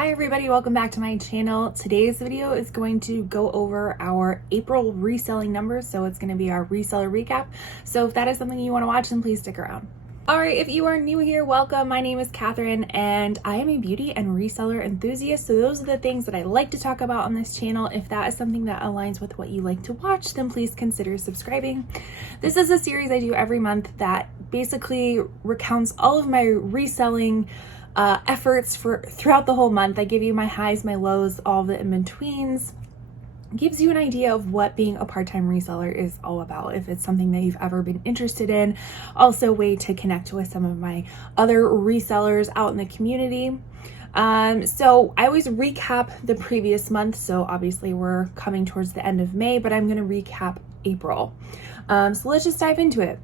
Hi everybody, welcome back to my channel. Today's video is going to go over our April reselling numbers, so it's going to be our reseller recap. So if that is something you want to watch, then please stick around. Alright, if you are new here, welcome. My name is Catherine and I am a beauty and reseller enthusiast. So those are the things that I like to talk about on this channel. If that is something that aligns with what you like to watch, then please consider subscribing. This is a series I do every month that basically recounts all of my reselling efforts for throughout the whole month. I give you my highs, my lows, all the in-betweens. Gives you an idea of what being a part-time reseller is all about, if it's something that you've ever been interested in. Also a way to connect with some of my other resellers out in the community. So I always recap the previous month. So obviously we're coming towards the end of May, but I'm going to recap April. So let's just dive into it.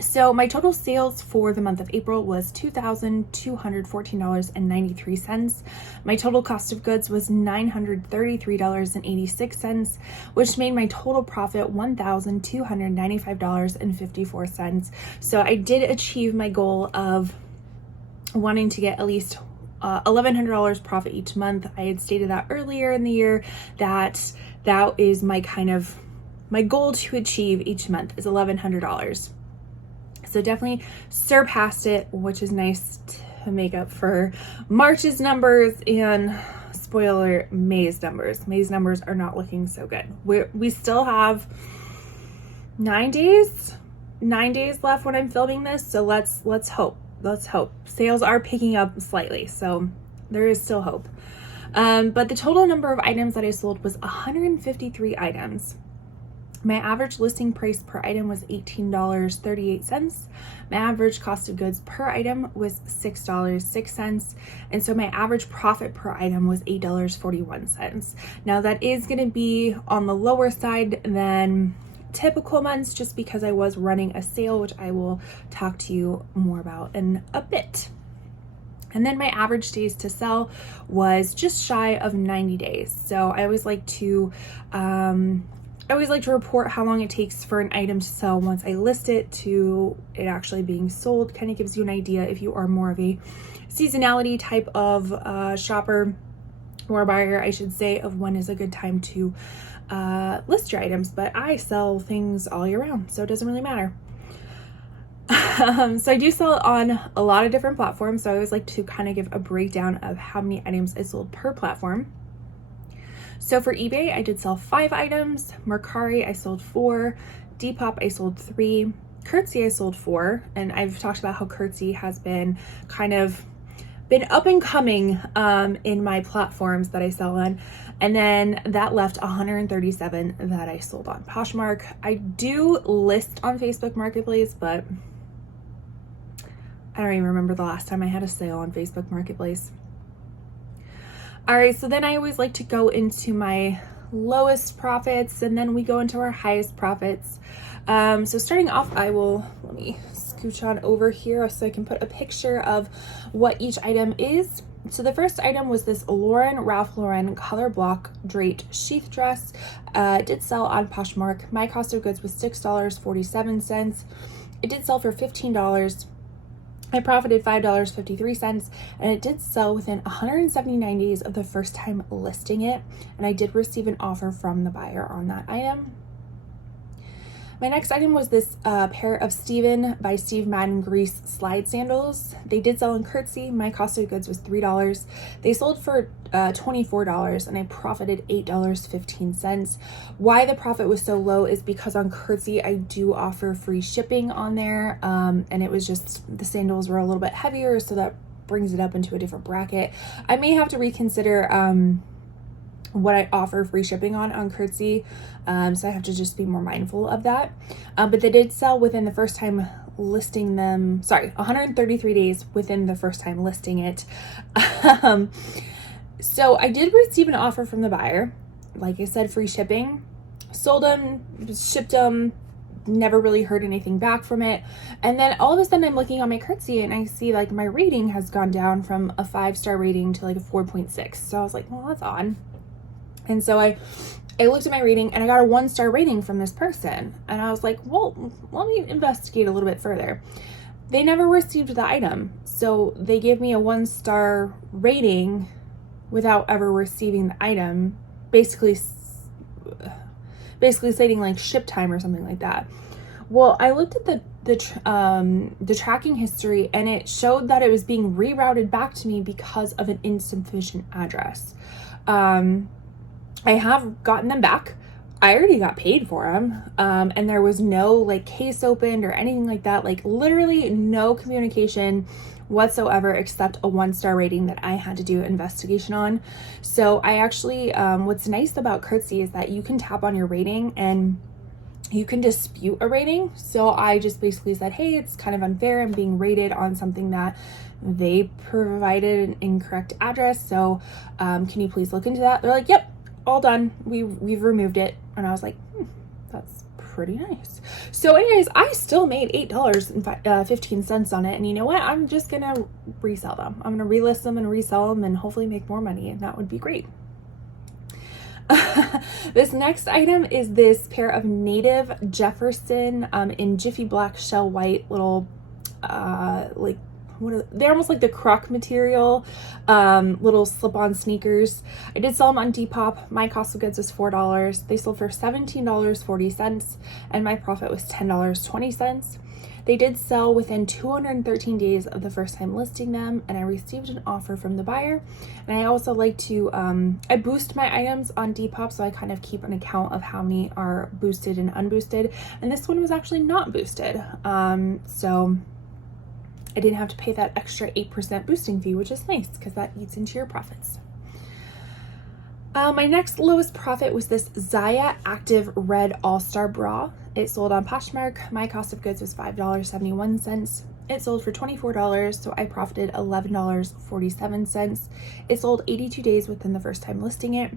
So my total sales for the month of April was $2,214.93. My total cost of goods was $933.86, which made my total profit $1,295.54. So I did achieve my goal of wanting to get at least $1,100 profit each month. I had stated that earlier in the year that is my goal to achieve each month is $1,100. So definitely surpassed it, which is nice to make up for March's numbers and spoiler, May's numbers. May's numbers are not looking so good. We still have 9 days left when I'm filming this. So let's hope. Sales are picking up slightly, so there is still hope. But the total number of items that I sold was 153 items. My average listing price per item was $18.38. My average cost of goods per item was $6.06. And so my average profit per item was $8.41. Now that is going to be on the lower side than typical months just because I was running a sale, which I will talk to you more about in a bit. And then my average days to sell was just shy of 90 days. So I always like to report how long it takes for an item to sell once I list it to it actually being sold. Kind of gives you an idea if you are more of a seasonality type of shopper or buyer, I should say, of when is a good time to list your items. But I sell things all year round, so it doesn't really matter. So I do sell on a lot of different platforms. So I always like to kind of give a breakdown of how many items I sold per platform. So for eBay, I did sell 5 items. Mercari, I sold 4. Depop, I sold 3. Curtsy, I sold 4. And I've talked about how Curtsy has been up and coming in my platforms that I sell on. And then that left 137 that I sold on Poshmark. I do list on Facebook Marketplace, but I don't even remember the last time I had a sale on Facebook Marketplace. All right, so then I always like to go into my lowest profits and then we go into our highest profits. So starting off, let me scooch on over here so I can put a picture of what each item is. So the first item was this Ralph Lauren color block draped sheath dress. It did sell on Poshmark. My cost of goods was $6.47. It did sell for $15. I profited $5.53, and it did sell within 179 days of the first time listing it, and I did receive an offer from the buyer on that item. My next item was this pair of Steven by Steve Madden Grease slide sandals. They did sell in Curtsy. My cost of goods was $3. They sold for $24 and I profited $8.15. Why the profit was so low is because on Curtsy I do offer free shipping on there, and it was just the sandals were a little bit heavier, so that brings it up into a different bracket. I may have to reconsider what I offer free shipping on Curtsy, so I have to just be more mindful of that. But they did sell within the first time listing them, 133 days within the first time listing it. So I did receive an offer from the buyer, like I said, free shipping, sold them, shipped them, never really heard anything back from it. And then all of a sudden I'm looking on my Curtsy and I see like my rating has gone down from a 5-star rating to like a 4.6. So I was like, well, that's odd. And so I looked at my rating and I got a 1-star rating from this person. And I was like, well, let me investigate a little bit further. They never received the item. So they gave me a 1-star rating without ever receiving the item, basically stating like ship time or something like that. Well, I looked at the tracking history, and it showed that it was being rerouted back to me because of an insufficient address. I have gotten them back. I already got paid for them, and there was no like case opened or anything like that. Like literally no communication whatsoever, except a 1-star rating that I had to do an investigation on. So I actually, what's nice about Curtsy is that you can tap on your rating and you can dispute a rating. So I just basically said, hey, it's kind of unfair. I'm being rated on something that they provided an incorrect address. So can you please look into that? They're like, yep, all done. We've removed it. And I was like, that's pretty nice. So anyways, I still made $8.15 on it. And you know what? I'm just going to resell them. I'm going to relist them and resell them and hopefully make more money. And that would be great. This next item is this pair of native Jefferson in Jiffy Black Shell White little like they're almost like the croc material little slip-on sneakers. I did sell them on Depop. My cost of goods was $4. They sold for $17.40 and my profit was $10.20. They did sell within 213 days of the first time listing them, and I received an offer from the buyer. And I also like to, I boost my items on Depop, so I kind of keep an account of how many are boosted and unboosted. And this one was actually not boosted. So I didn't have to pay that extra 8% boosting fee, which is nice because that eats into your profits. My next lowest profit was this Zaya Active Red All-Star Bra. It sold on Poshmark. My cost of goods was $5.71. It sold for $24, so I profited $11.47. It sold 82 days within the first time listing it.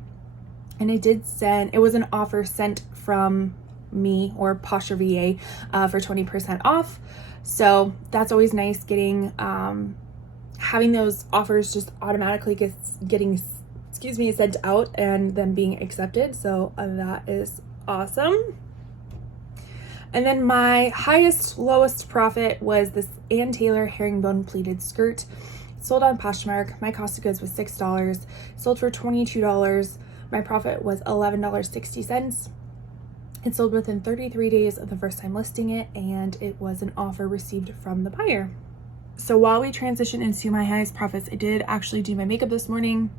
And it was an offer sent from me or Posher VA for 20% off. So that's always nice getting, having those offers just automatically getting sent out and then being accepted. So that is awesome. And then my lowest profit was this Ann Taylor herringbone pleated skirt. It sold on Poshmark. My cost of goods was $6. It sold for $22. My profit was $11.60. It sold within 33 days of the first time listing it, and it was an offer received from the buyer. So while we transition into my highest profits, I did actually do my makeup this morning.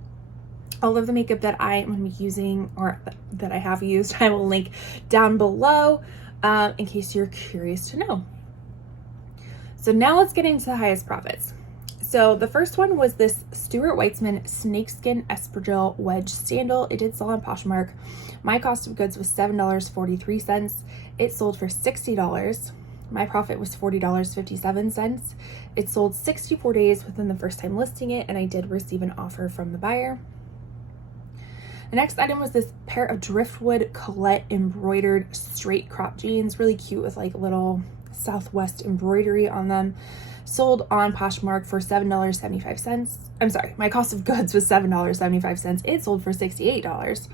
All of the makeup that I am using or that I have used, I will link down below in case you're curious to know. So now let's get into the highest profits. So the first one was this Stuart Weitzman snakeskin espadrille wedge sandal. It did sell on Poshmark. My cost of goods was $7.43. It sold for $60. My profit was $40.57. It sold 64 days within the first time listing it, and I did receive an offer from the buyer. The next item was this pair of driftwood Colette embroidered straight crop jeans, really cute with like little Southwest embroidery on them. Sold on Poshmark for $7.75. I'm sorry, my cost of goods was $7.75. It sold for $68.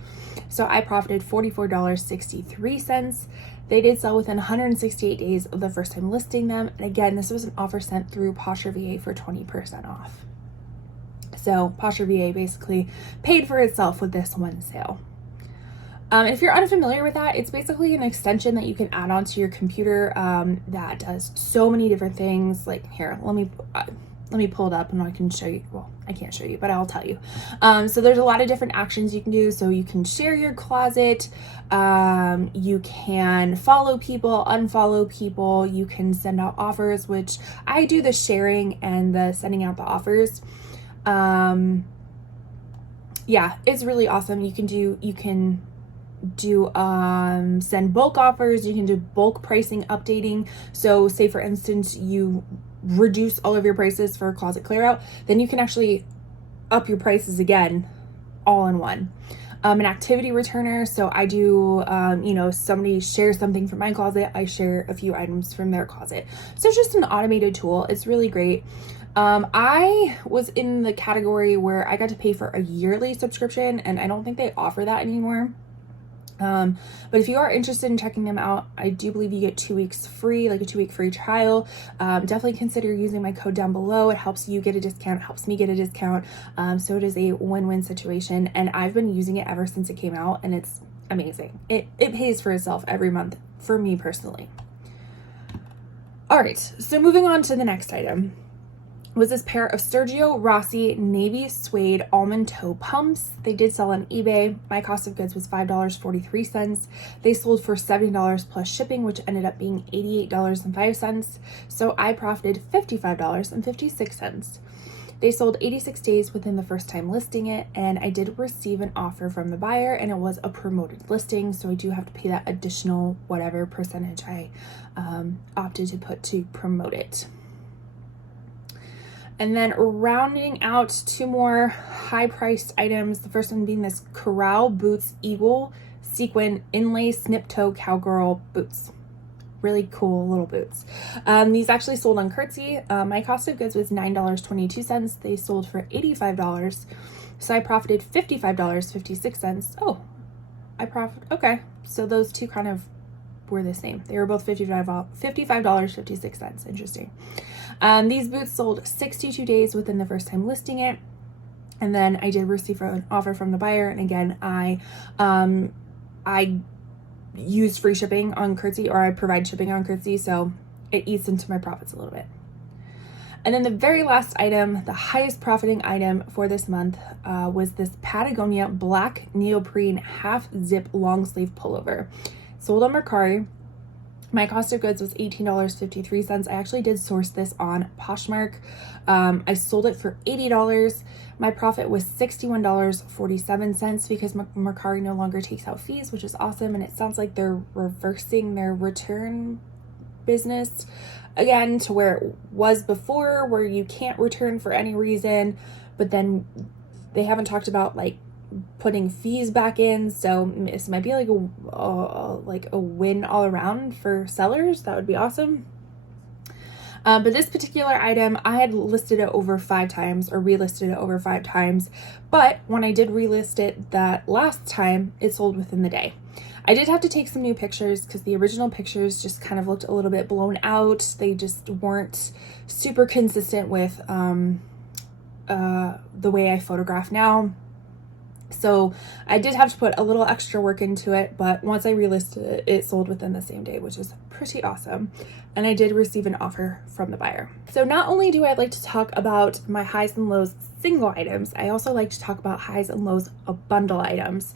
So I profited $44.63. They did sell within 168 days of the first time listing them. And again, this was an offer sent through Posher VA for 20% off. So Posher VA basically paid for itself with this one sale. If you're unfamiliar with that, it's basically an extension that you can add onto your computer that does so many different things. Like here, let me pull it up and I can show you. Well, I can't show you, but I'll tell you. So there's a lot of different actions you can do. So you can share your closet. You can follow people, unfollow people. You can send out offers, which I do the sharing and the sending out the offers. Yeah, it's really awesome. You can send bulk offers. You can do bulk pricing updating. So say for instance, you reduce all of your prices for a closet clear out, then you can actually up your prices again all in one. An activity returner. So I do, somebody shares something from my closet, I share a few items from their closet. So it's just an automated tool. It's really great. I was in the category where I got to pay for a yearly subscription, and I don't think they offer that anymore. But if you are interested in checking them out, I do believe you get 2 weeks free, like a 2-week free trial. Definitely consider using my code down below. It helps you get a discount, helps me get a discount. So it is a win-win situation. And I've been using it ever since it came out, and it's amazing. It pays for itself every month for me personally. All right, so moving on to the next item was this pair of Sergio Rossi navy suede almond toe pumps. They did sell on eBay. My cost of goods was $5.43. They sold for $70 plus shipping, which ended up being $88.05. So I profited $55.56. They sold 86 days within the first time listing it, and I did receive an offer from the buyer, and it was a promoted listing, so I do have to pay that additional whatever percentage I opted to put to promote it. And then rounding out 2 more high-priced items, the first one being this Corral Boots Eagle Sequin Inlay Snip Toe Cowgirl Boots. Really cool little boots. These actually sold on Curtsy. My cost of goods was $9.22. They sold for $85. So I profited $55.56. Oh, okay. So those two kind of were the same. They were both $55.56. Interesting. These boots sold 62 days within the first time listing it. And then I did receive an offer from the buyer. And again, I use free shipping on Curtsy, or I provide shipping on Curtsy. So it eats into my profits a little bit. And then the very last item, the highest profiting item for this month, was this Patagonia black neoprene half zip long sleeve pullover. Sold on Mercari. My cost of goods was $18.53. I actually did source this on Poshmark. I sold it for $80. My profit was $61.47 because Mercari no longer takes out fees, which is awesome. And it sounds like they're reversing their return business again to where it was before, where you can't return for any reason, but then they haven't talked about like putting fees back in. So this might be like a win all around for sellers. That would be awesome. But this particular item, I had listed it over 5 times, or relisted it over 5 times. But when I did relist it that last time, it sold within the day. I did have to take some new pictures because the original pictures just kind of looked a little bit blown out. They just weren't super consistent with the way I photograph now. So I did have to put a little extra work into it, but once I relisted it, it sold within the same day, which is pretty awesome. And I did receive an offer from the buyer. So not only do I like to talk about my highs and lows single items, I also like to talk about highs and lows of bundle items.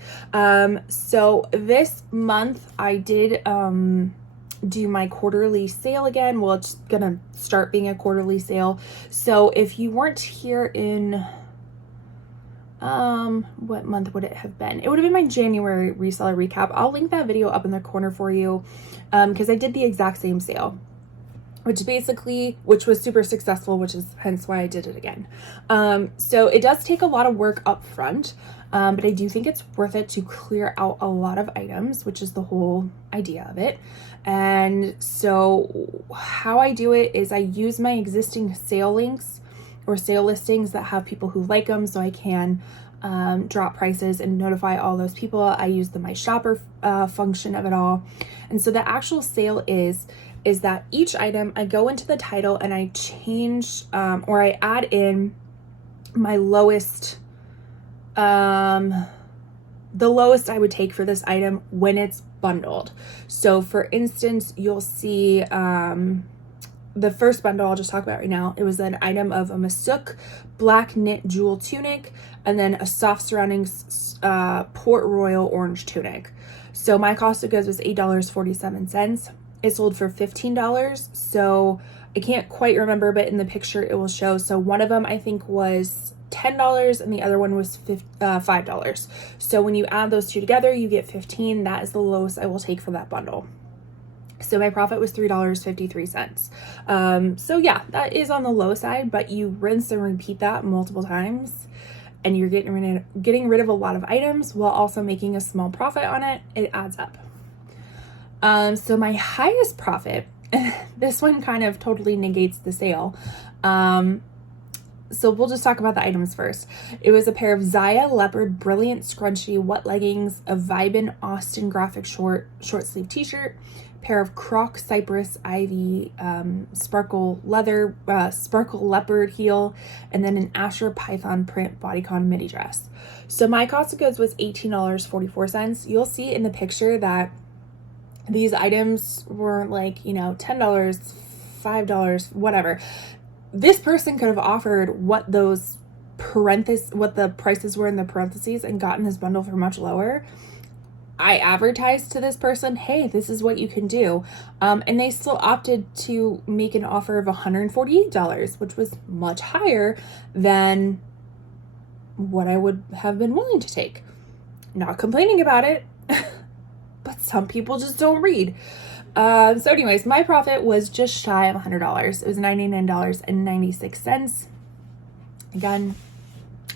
So this month I did do my quarterly sale again. Well, it's gonna start being a quarterly sale. So if you weren't here in what month would it have been? It would have been my January reseller recap. I'll link that video up in the corner for you, because I did the exact same sale, which was super successful, which is hence why I did it again. So it does take a lot of work up front, but I do think it's worth it to clear out a lot of items, which is the whole idea of it. And so how I do it is I use my existing sale links or sale listings that have people who like them, so I can drop prices and notify all those people. I use the My Shopper function of it all. And so the actual sale is that each item, I go into the title and I change or I add in my lowest, the lowest I would take for this item when it's bundled. So for instance, you'll see the first bundle I'll just talk about right now. It was an item of a msha.ke black knit jewel tunic, and then a soft surroundings Port Royal orange tunic. So my cost of goods was $8.47. It sold for $15. So I can't quite remember, but in the picture it will show. So one of them I think was $10 and the other one was $5. So when you add those two together, you get $15. That is the lowest I will take for that bundle. So my profit was $3.53. So yeah, that is on the low side, but you rinse and repeat that multiple times and you're getting rid of a lot of items while also making a small profit on it. It adds up. So my highest profit, this one kind of totally negates the sale. So we'll just talk about the items first. It was a pair of Zaya Leopard Brilliant Scrunchy Wet Leggings, a Vibin Austin Graphic short sleeve t-shirt, pair of Croc Cypress Ivy sparkle leopard heel, and then an Asher Python print bodycon midi dress. So my cost of goods was $18.44. You'll see in the picture that these items were like, you know, $10, $5, whatever. This person could have offered what the prices were in the parentheses and gotten this bundle for much lower. I advertised to this person, hey, this is what you can do. And they still opted to make an offer of $148, which was much higher than what I would have been willing to take. Not complaining about it, but some people just don't read. So anyways, my profit was just shy of $100. It was $99.96. Again,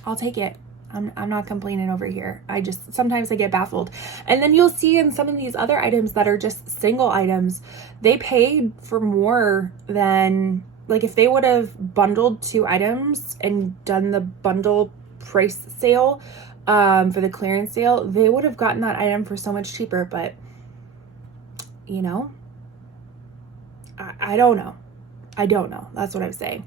I'll take it. I'm not complaining over here. Sometimes I get baffled. And then you'll see in some of these other items that are just single items, they paid for more than, like, if they would have bundled 2 items and done the bundle price sale, for the clearance sale, they would have gotten that item for so much cheaper. But you know, I don't know. That's what I'm saying.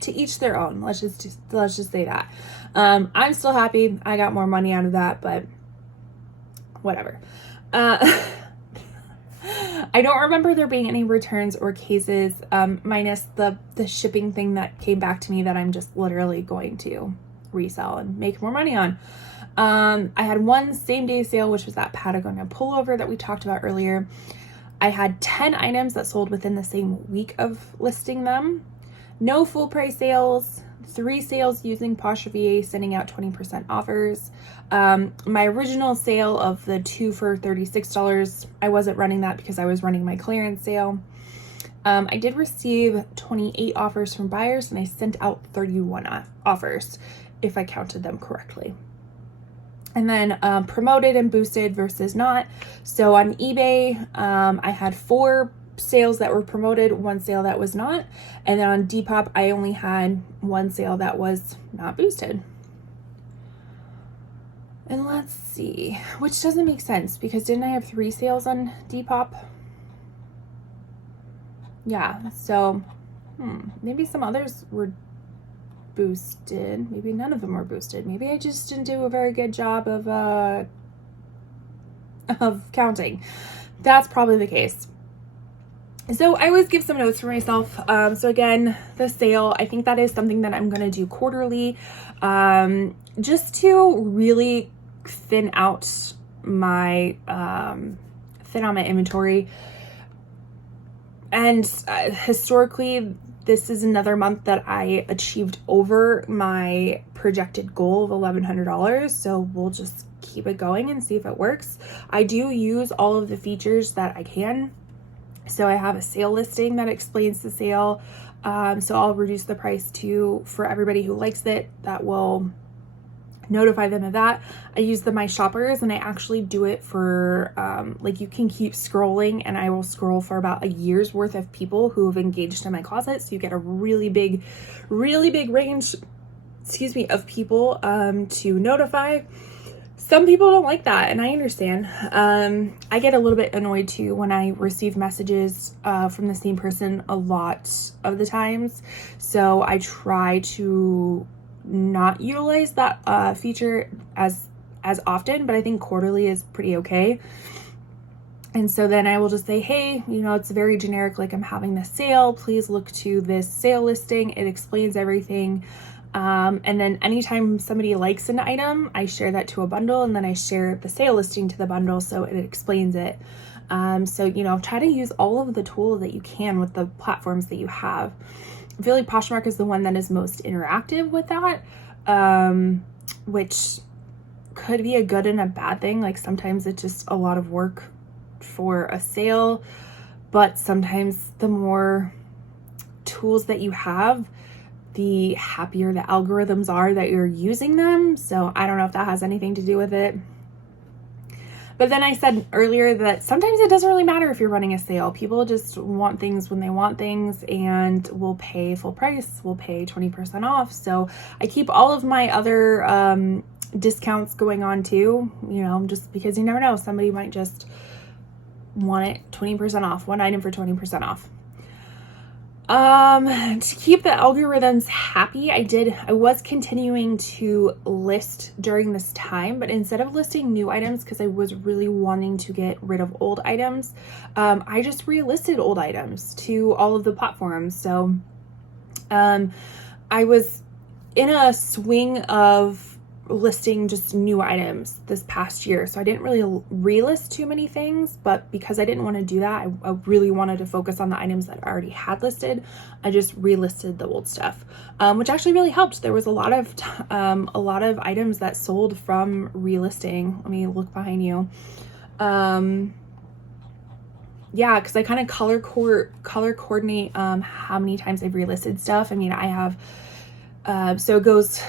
To each their own. Let's just say that. I'm still happy I got more money out of that, but whatever. I don't remember there being any returns or cases, minus the shipping thing that came back to me that I'm just literally going to resell and make more money on. I had one same day sale, which was that Patagonia pullover that we talked about earlier. I had 10 items that sold within the same week of listing them. No full price sales, 3 sales using Posh VA sending out 20% offers. My original sale of the 2 for $36, I wasn't running that because I was running my clearance sale. I did receive 28 offers from buyers and I sent out 31 offers if I counted them correctly. And then promoted and boosted versus not. So on eBay, I had 4 sales that were promoted, 1 sale that was not. And then on Depop, I only had 1 sale that was not boosted. And let's see, which doesn't make sense because didn't I have 3 sales on Depop? Yeah, so maybe some others were boosted. Maybe none of them were boosted. Maybe I just didn't do a very good job of counting. That's probably the case. So I always give some notes for myself. So again, the sale, I think that is something that I'm going to do quarterly, just to really thin out my inventory. And historically, this is another month that I achieved over my projected goal of $1,100. So we'll just keep it going and see if it works. I do use all of the features that I can. So I have a sale listing that explains the sale. So I'll reduce the price for everybody who likes it. That will notify them of that. I use the My Shoppers and I actually do it for, like you can keep scrolling and I will scroll for about a year's worth of people who have engaged in my closet. So you get a really big range, of people to notify. Some people don't like that, and I understand. I get a little bit annoyed too when I receive messages from the same person a lot of the times. So I try to not utilize that feature as often, but I think quarterly is pretty okay. And so then I will just say, hey, it's very generic, like I'm having this sale. Please look to this sale listing. It explains everything. And then anytime somebody likes an item, I share that to a bundle and then I share the sale listing to the bundle so it explains it. So, try to use all of the tools that you can with the platforms that you have. I feel like Poshmark is the one that is most interactive with that, which could be a good and a bad thing. Like sometimes it's just a lot of work for a sale, but sometimes the more tools that you have, the happier the algorithms are that you're using them. So I don't know if that has anything to do with it. But then I said earlier that sometimes it doesn't really matter if you're running a sale. People just want things when they want things and will pay full price, will pay 20% off. So I keep all of my other discounts going on too, you know, just because you never know. Somebody might just want it 20% off, one item for 20% off. To keep the algorithms happy, I was continuing to list during this time, but instead of listing new items, because I was really wanting to get rid of old items, I just relisted old items to all of the platforms. So, I was in a swing of listing just new items this past year. So I didn't really relist too many things, but because I didn't want to do that, I really wanted to focus on the items that I already had listed. I just relisted the old stuff, which actually really helped. There was a lot of items that sold from relisting. Let me look behind you. Yeah, because I kind of color coordinate how many times I've relisted stuff. I mean, I have so it goes.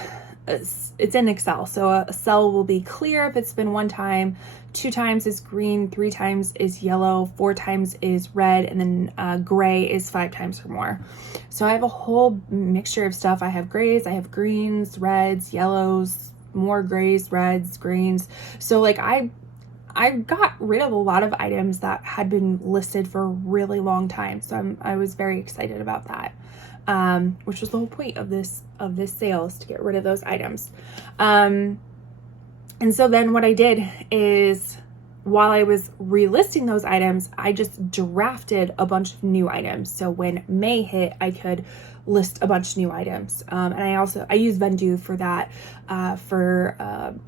It's in Excel. So a cell will be clear if it's been 1 time, 2 times is green, 3 times is yellow, 4 times is red, and then gray is 5 times or more. So I have a whole mixture of stuff. I have grays, I have greens, reds, yellows, more grays, reds, greens. So like I got rid of a lot of items that had been listed for a really long time. So I was very excited about that. Which was the whole point of this sale, is to get rid of those items. And so then what I did is, while I was relisting those items, I just drafted a bunch of new items. So when May hit, I could list a bunch of new items. And I use Vendoo for that, for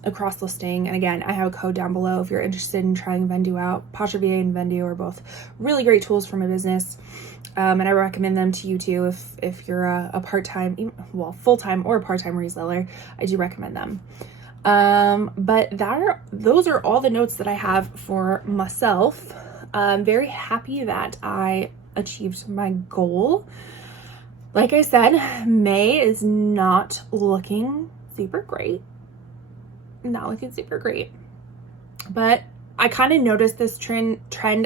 a cross listing. And again, I have a code down below if you're interested in trying Vendoo out. Pasha VA and Vendoo are both really great tools for my business. And I recommend them to you too if you're a part-time, well, full-time or part-time reseller. I do recommend them. But those are all the notes that I have for myself. I'm very happy that I achieved my goal. Like I said, May is not looking super great. Not looking super great. But I kind of noticed this trend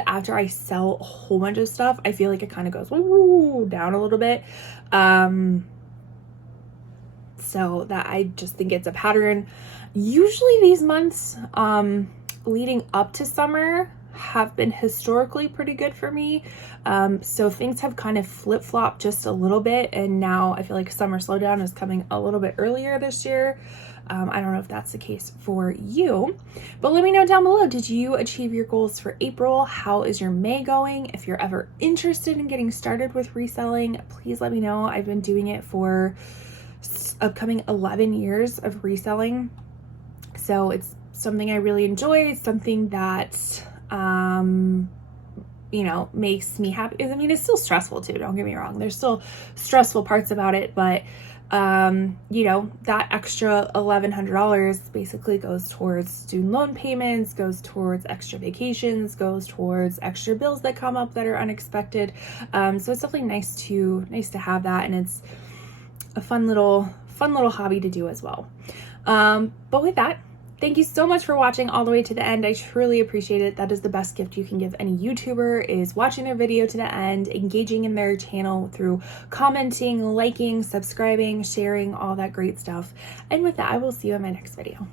after I sell a whole bunch of stuff. I feel like it kind of goes down a little bit. So that I just think it's a pattern. Usually these months leading up to summer have been historically pretty good for me. So things have kind of flip-flopped just a little bit, and now I feel like summer slowdown is coming a little bit earlier this year. I don't know if that's the case for you, but let me know down below. Did you achieve your goals for April? How is your May going? If you're ever interested in getting started with reselling, please let me know. I've been doing it for upcoming 11 years of reselling. So it's something I really enjoy. It's something that, you know, makes me happy. I mean, it's still stressful too. Don't get me wrong. There's still stressful parts about it, but you know, that extra $1,100 basically goes towards student loan payments, goes towards extra vacations, goes towards extra bills that come up that are unexpected. So it's definitely nice to have that, and it's a fun little hobby to do as well. But with that, thank you so much for watching all the way to the end. I truly appreciate it. That is the best gift you can give any YouTuber, is watching their video to the end, engaging in their channel through commenting, liking, subscribing, sharing, all that great stuff. And with that, I will see you in my next video.